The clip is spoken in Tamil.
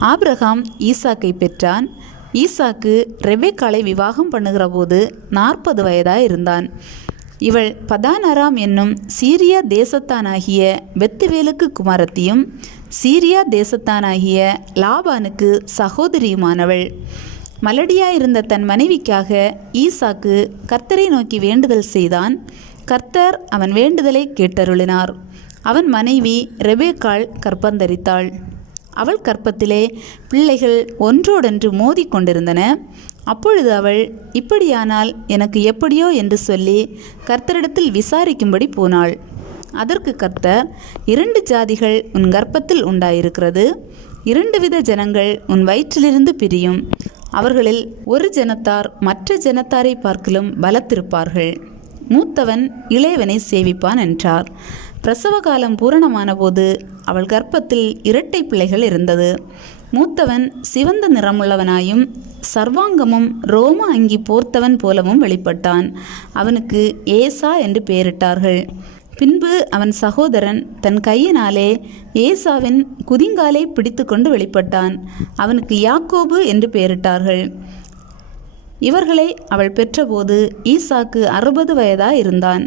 ஆப்ரஹாம் ஈசாக்கை பெற்றான். ஈசாக்கு ரெபேக்காளை விவாகம் பண்ணுகிற போது நாற்பது வயதாக இருந்தான். இவள் பதானராம் என்னும் சீரியா தேசத்தானாகிய வெத்துவேலுக்கு குமாரத்தியும் சீரியா தேசத்தானாகிய லாபானுக்கு சகோதரியுமானவள். மலடியாயிருந்த தன் மனைவிக்காக ஈசாக்கு கர்த்தரை நோக்கி வேண்டுதல் செய்தான். கர்த்தர் அவன் வேண்டுதலை கேட்டருளினார். அவன் மனைவி ரெபேக்காள் கற்பந்தரித்தாள். அவள் கற்பத்திலே பிள்ளைகள் ஒன்றோடொன்று மோதி கொண்டிருந்தன அப்பொழுது அவள் இப்படியானால் எனக்கு எப்படியோ? என்று சொல்லி கர்த்தரிடத்தில் விசாரிக்கும்படி போனாள். அதற்கு கர்த்தர் இரண்டு ஜாதிகள் உன் கர்ப்பத்தில் உண்டாயிருக்கிறது. இரண்டு வித ஜனங்கள் உன் வயிற்றிலிருந்து பிரியும். அவர்களில் ஒரு ஜனத்தார் மற்ற ஜனத்தாரை பார்க்கிலும் பலத்திருப்பார்கள். மூத்தவன் இளையவனை சேவிப்பான் என்றார். பிரசவ காலம் பூரணமான போது அவள் கர்ப்பத்தில் இரட்டை பிள்ளைகள் இருந்தது. மூத்தவன் சிவந்த நிறமுள்ளவனாயும் சர்வாங்கமும் ரோம அங்கி போர்த்தவன் போலவும் வெளிப்பட்டான். அவனுக்கு ஏசா என்று பெயரிட்டார்கள். பின்பு அவன் சகோதரன் தன் கையினாலே ஏசாவின் குதிங்காலை பிடித்துக்கொண்டு வெளிப்பட்டான். அவனுக்கு யாக்கோபு என்று பெயரிட்டார்கள். இவர்களை அவள் பெற்றபோது ஈசாக்கு அறுபது வயதாய் இருந்தான்